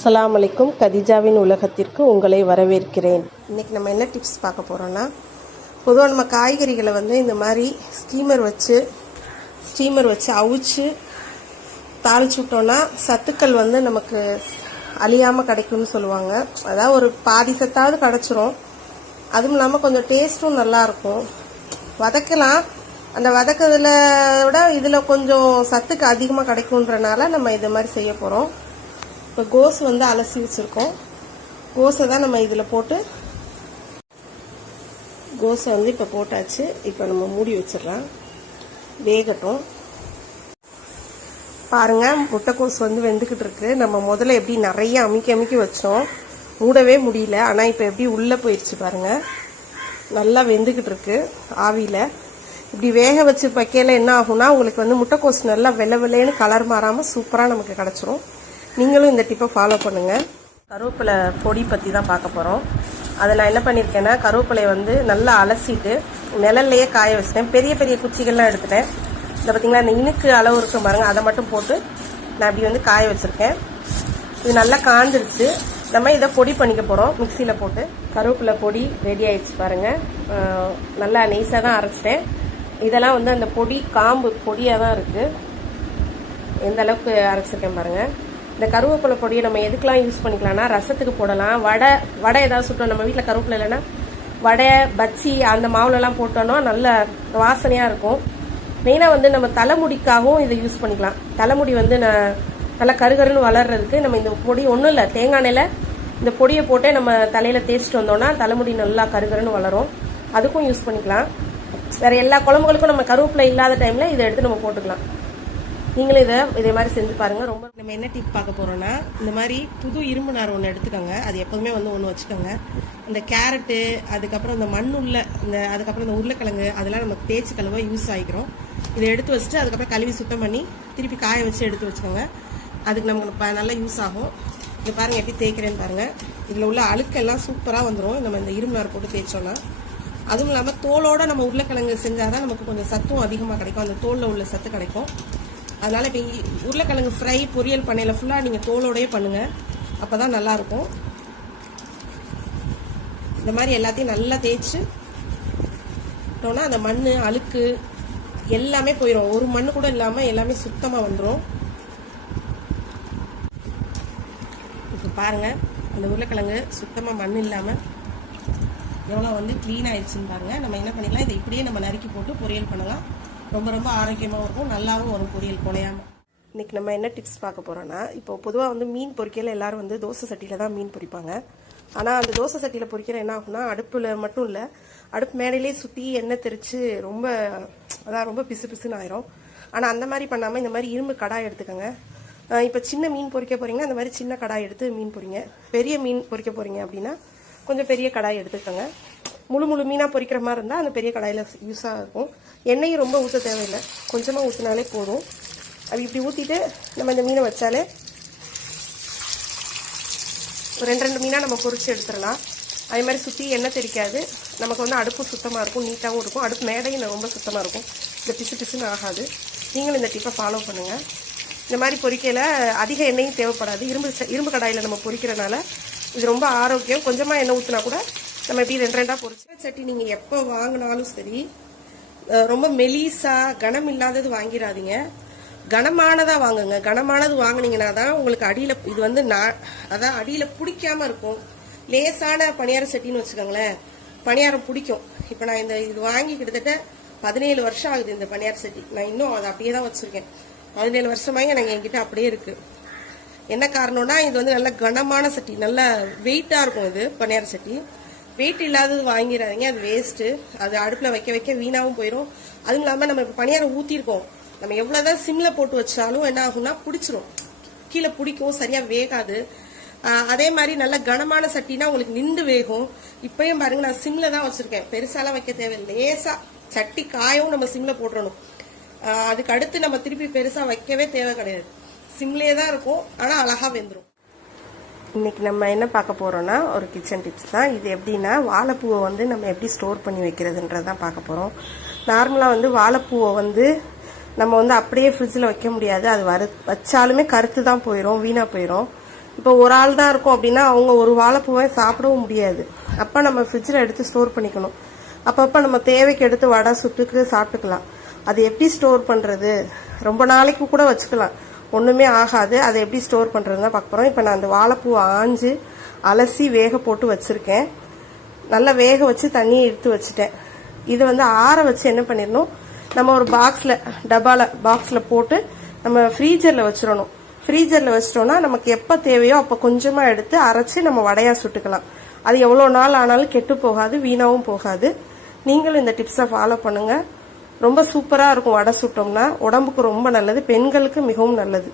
அஸ்ஸலாமு அலைக்கும். கதிஜாவின் உலகத்திற்கு உங்களை வரவேற்கிறேன். இன்றைக்கி நம்ம என்ன டிப்ஸ் பார்க்க போகிறோன்னா, பொதுவாக நம்ம காய்கறிகளை இந்த மாதிரி ஸ்டீமர் வச்சு அவிச்சு தாளிச்சு விட்டோன்னா சத்துக்கள் நமக்கு அழியாமல் கிடைக்கும்னு சொல்லுவாங்க. அதாவது ஒரு பாதி சத்தாவது கிடச்சிரும். அதுவும் இல்லாமல் கொஞ்சம் டேஸ்ட்டும் நல்லாயிருக்கும். வதக்கலாம், அந்த வதக்கிறதுல விட இதில் கொஞ்சம் சத்துக்கு அதிகமாக கிடைக்குன்றனால நம்ம இது மாதிரி செய்ய போகிறோம். இப்போ கோஸ் அலசி வச்சுருக்கோம். கோஸை தான் நம்ம இதில் போட்டு கோஸை இப்போ போட்டாச்சு. இப்போ நம்ம மூடி வச்சிடலாம், வேகட்டும். பாருங்கள், முட்டைக்கோஸ் வெந்துக்கிட்டு இருக்கு. நம்ம முதல்ல எப்படி நிறைய அமுக்கி வச்சோம், மூடவே முடியல. ஆனால் இப்போ எப்படி உள்ளே போயிடுச்சு பாருங்கள், நல்லா வெந்துக்கிட்டு இருக்கு ஆவியில். இப்படி வேக வச்சு வைக்கல என்ன ஆகும்னா, உங்களுக்கு முட்டைக்கோஸ் நல்லா வெள்ளை வெள்ளைன்னு கலர் மாறாமல் சூப்பராக நமக்கு கிடச்சிரும். நீங்களும் இந்த டிப்பை ஃபாலோ பண்ணுங்கள். கருவேப்பிலை பொடி பற்றி தான் பார்க்க போகிறோம். அதை நான் என்ன பண்ணியிருக்கேன்னா, கருவேப்பிலையை நல்லா அலசிட்டு நிழல்லையே காய வச்சிட்டேன். பெரிய பெரிய குச்சிகள்லாம் எடுத்துட்டேன். இதை பார்த்தீங்களா, இந்த இனுக்கு அளவு இருக்கும் பாருங்க, அதை மட்டும் போட்டு நான் இப்படி காய வச்சுருக்கேன். இது நல்லா காஞ்சிருச்சு. நம்ம இதை பொடி பண்ணிக்க போகிறோம் மிக்சியில் போட்டு. கருவேப்பிலை பொடி ரெடி ஆயிடுச்சு பாருங்கள். நல்லா நெய்ஸாக தான் அரைச்சிட்டேன். இதெல்லாம் அந்த பொடி காம்பு பொடியாக தான் இருக்குது. எந்த அளவுக்கு அரைச்சிருக்கேன் பாருங்கள். இந்த கருவேப்பிலை பொடியை நம்ம எதுக்கெலாம் யூஸ் பண்ணிக்கலாம்னா, ரசத்துக்கு போடலாம். வடை ஏதாவது சுட்டோம், நம்ம வீட்டில் கருவேப்பிலை இல்லைன்னா வடை பச்சி அந்த மாவுலலாம் போட்டோன்னா நல்ல வாசனையாக இருக்கும். மெயினாக நம்ம தலைமுடிக்காகவும் இதை யூஸ் பண்ணிக்கலாம். தலைமுடி நல்லா கருகருன்னு வளர்றதுக்கு நம்ம இந்த பொடி ஒன்றும் இல்லை, தேங்காய் எண்ணெயில் இந்த பொடியை போட்டே நம்ம தலையில் தேய்ச்சிட்டு வந்தோம்னா தலைமுடி நல்லா கருகருன்னு வளரும். அதுக்கும் யூஸ் பண்ணிக்கலாம். வேறு எல்லா குழம்புகளுக்கும் நம்ம கருவேப்பிலை இல்லாத டைமில் இதை எடுத்து நம்ம போட்டுக்கலாம். நீங்களும் இதே மாதிரி செஞ்சு பாருங்கள். ரொம்ப நம்ம என்ன டிப் பார்க்க போகிறோன்னா, இந்த மாதிரி புது இரும்பு நார் ஒன்று எடுத்துக்கோங்க. அது எப்போதுமே ஒன்று வச்சுக்கோங்க. இந்த கேரட்டு, அதுக்கப்புறம் இந்த மண் உள்ள அதுக்கப்புறம் இந்த உருளைக்கிழங்கு அதெல்லாம் நம்ம தேய்ச்சி கழுவ யூஸ் ஆகிக்கிறோம். இதை எடுத்து வச்சுட்டு அதுக்கப்புறம் கழுவி சுத்தம் பண்ணி திருப்பி காய வச்சு எடுத்து வச்சுக்கோங்க. அதுக்கு நமக்கு நல்லா யூஸ் ஆகும். இது பாருங்கள் எப்படி தேய்க்கிறேன்னு பாருங்கள். இதில் உள்ள அழுக்கெல்லாம் சூப்பராக வந்துடும் நம்ம இந்த இரும்பு நார் போட்டு தேய்ச்சோன்னா. அதுவும் இல்லாமல் தோலோடு நம்ம உருளைக்கிழங்கு செஞ்சால் தான் நமக்கு கொஞ்சம் சத்தும் அதிகமாக கிடைக்கும். அந்த தோலில் உள்ள சத்து கிடைக்கும். அதனால் இப்போ உருளைக்கிழங்கு ஃப்ரை பொரியல் பண்ணையில் ஃபுல்லாக நீங்கள் தோலோடையே பண்ணுங்கள், அப்போ தான் நல்லாயிருக்கும். இந்த மாதிரி எல்லாத்தையும் நல்லா தேய்ச்சிட்டோன்னா அந்த மண் அழுக்கு எல்லாமே போயிடும். ஒரு மண் கூட இல்லாமல் எல்லாமே சுத்தமாக வந்துடும். இப்போ பாருங்கள், அந்த உருளைக்கிழங்கு சுத்தமாக மண் இல்லாமல் எவ்வளோ க்ளீன் ஆயிடுச்சுன்னு பாருங்கள். நம்ம என்ன பண்ணிடலாம், இதை இப்படியே நம்ம நறுக்கி போட்டு பொரியல் பண்ணலாம். ரொம்ப ரொம்ப ஆரோக்கியமாகவும் இருக்கும், நல்லாவும் வரும் பொரியல் குலையாமல். இன்றைக்கி நம்ம என்ன டிப்ஸ் பார்க்க போகிறோன்னா, இப்போ பொதுவாக மீன் பொரிக்கையில் எல்லோரும் தோசை சட்டியில் தான் மீன் பொரிப்பாங்க. ஆனால் அந்த தோசை சட்டியில் பொரிக்கிற என்ன ஆகும்னா, அடுப்பில் மட்டும் இல்லை, அடுப்பு மேடையிலே சுற்றி எண்ணெய் தெரித்து ரொம்ப பிசு பிசுன்னு ஆயிரும். ஆனால் அந்த மாதிரி பண்ணாமல் இந்த மாதிரி இரும்பு கடாய் எடுத்துக்கோங்க. இப்போ சின்ன மீன் பொரிக்க போகிறீங்கன்னா அந்த மாதிரி சின்ன கடாய் எடுத்து மீன் பொரிங்க. பெரிய மீன் பொரிக்க போகிறீங்க அப்படின்னா கொஞ்சம் பெரிய கடாய் எடுத்துக்கோங்க. முழு மீனாக பொரிக்கிற மாதிரி இருந்தால் அந்த பெரிய கடாயில் யூஸாக இருக்கும். எண்ணெயும் ரொம்ப ஊற்ற தேவையில்லை, கொஞ்சமாக ஊற்றினாலே போதும். அது இப்படி ஊற்றிட்டு நம்ம இந்த மீனை வச்சாலே ஒரு ரெண்டு மீனாக நம்ம பொரிச்சு எடுத்துடலாம். அதே மாதிரி சுற்றி எண்ணெய் தெரிக்காது. நமக்கு அடுப்பு சுத்தமாக இருக்கும், நீட்டாகவும் இருக்கும். அடுப்பு மேடையும் ரொம்ப சுத்தமாக இருக்கும். இந்த பிசு பிசுன்னு ஆகாது. நீங்களும் இந்த டிப்பை ஃபாலோ பண்ணுங்கள். இந்த மாதிரி பொரிக்கையில் அதிக எண்ணெயும் தேவைப்படாது. இரும்பு கடாயில் நம்ம பொரிக்கிறனால இது ரொம்ப ஆரோக்கியம். கொஞ்சமாக எண்ணெய் ஊற்றினா கூட நம்ம இப்படி ரெண்டாக பொரிச்சு சட்டி நீங்கள் எப்போ வாங்கினாலும் சரி, ரொம்ப மெலிசா கனம் இல்லாதது வாங்கிடாதீங்க, கனமானதாக வாங்குங்க. கனமானது வாங்கினீங்கன்னா தான் உங்களுக்கு அடியில் இது அதான் அடியில் பிடிக்காமல் இருக்கும். லேசான பணியார சட்டின்னு வச்சுக்கோங்களேன், பணியாரம் பிடிக்கும். இப்போ நான் இது வாங்கி கிட்டத்தட்ட 17 வருஷம் ஆகுது. இந்த பணியார சட்டி நான் இன்னும் அதை அப்படியே தான் வச்சுருக்கேன். 17 வருஷமாக எனக்கு என்கிட்ட அப்படியே இருக்குது. என்ன காரணம்னா, இது நல்ல கனமான சட்டி, நல்ல வெயிட்டாக இருக்கும். இது பணியார சட்டி வெயிட் இல்லாதது வாங்கிடாதீங்க, அது வேஸ்ட்டு. அது அடுப்பில் வைக்க வீணாகவும் போயிடும். அதுவும் இல்லாமல் நம்ம இப்போ பணியாரம் ஊற்றிருக்கோம், நம்ம எவ்வளோதான் சிம்மில் போட்டு வச்சாலும் என்ன ஆகும்னா பிடிச்சிரும், கீழே பிடிக்கும், சரியாக வேகாது. அதே மாதிரி நல்ல கனமான சட்டினா உங்களுக்கு நின்று வேகும். இப்பயும் பாருங்க, நான் சிம்மில் தான் வச்சுருக்கேன், பெருசாலாம் வைக்க தேவையில்லை. லேசாக சட்டி காயவும் நம்ம சிம்மில் போட்டுறணும். அதுக்கு அடுத்து நம்ம திருப்பி பெருசாக வைக்கவே தேவை கிடையாது, சிம்லேயே தான் இருக்கும். ஆனால் அழகாக வெந்துடும். இன்றைக்கி நம்ம என்ன பார்க்க போகிறோன்னா, ஒரு கிச்சன் டிப்ஸ் தான். இது எப்படின்னா, வாழைப்பூவை நம்ம எப்படி ஸ்டோர் பண்ணி வைக்கிறதுன்றதான் பார்க்க போகிறோம். நார்மலாக வாழைப்பூவை நம்ம அப்படியே ஃப்ரிட்ஜில் வைக்க முடியாது. அது வச்சாலுமே கருத்து தான் போயிடும், வீணாக போயிடும். இப்போ ஒரு ஆள் தான் இருக்கும் அப்படின்னா அவங்க ஒரு வாழைப்பூவை சாப்பிடவும் முடியாது. அப்போ நம்ம ஃப்ரிட்ஜில் எடுத்து ஸ்டோர் பண்ணிக்கணும். அப்பப்போ நம்ம தேவைக்கு எடுத்து வடை சுட்டுக்கு சாப்பிட்டுக்கலாம். அது எப்படி ஸ்டோர் பண்ணுறது, ரொம்ப நாளைக்கு கூட வச்சுக்கலாம், ஒன்றுமே ஆகாது. அதை எப்படி ஸ்டோர் பண்ணுறதுன்னு பார்க்க போகிறோம். இப்போ நான் அந்த வாழைப்பூவை ஆஞ்சு அலசி வேக போட்டு வச்சுருக்கேன். நல்லா வேக வச்சு தண்ணியை எடுத்து வச்சுட்டேன். இதை ஆற வச்சு என்ன பண்ணிடணும், நம்ம ஒரு பாக்ஸில் போட்டு நம்ம ஃப்ரீஜரில் வச்சிடணும். ஃப்ரீஜரில் வச்சிட்டோம்னா நமக்கு எப்போ தேவையோ அப்போ கொஞ்சமாக எடுத்து அரைச்சி நம்ம வடையாக சுட்டுக்கலாம். அது எவ்வளோ நாள் ஆனாலும் கெட்டு போகாது, வீணாவும் போகாது. நீங்களும் இந்த டிப்ஸை ஃபாலோ பண்ணுங்கள். ரொம்ப சூப்பராக இருக்கும். வடை சுட்டோம்னா உடம்புக்கு ரொம்ப நல்லது, பெண்களுக்கு மிகவும் நல்லது.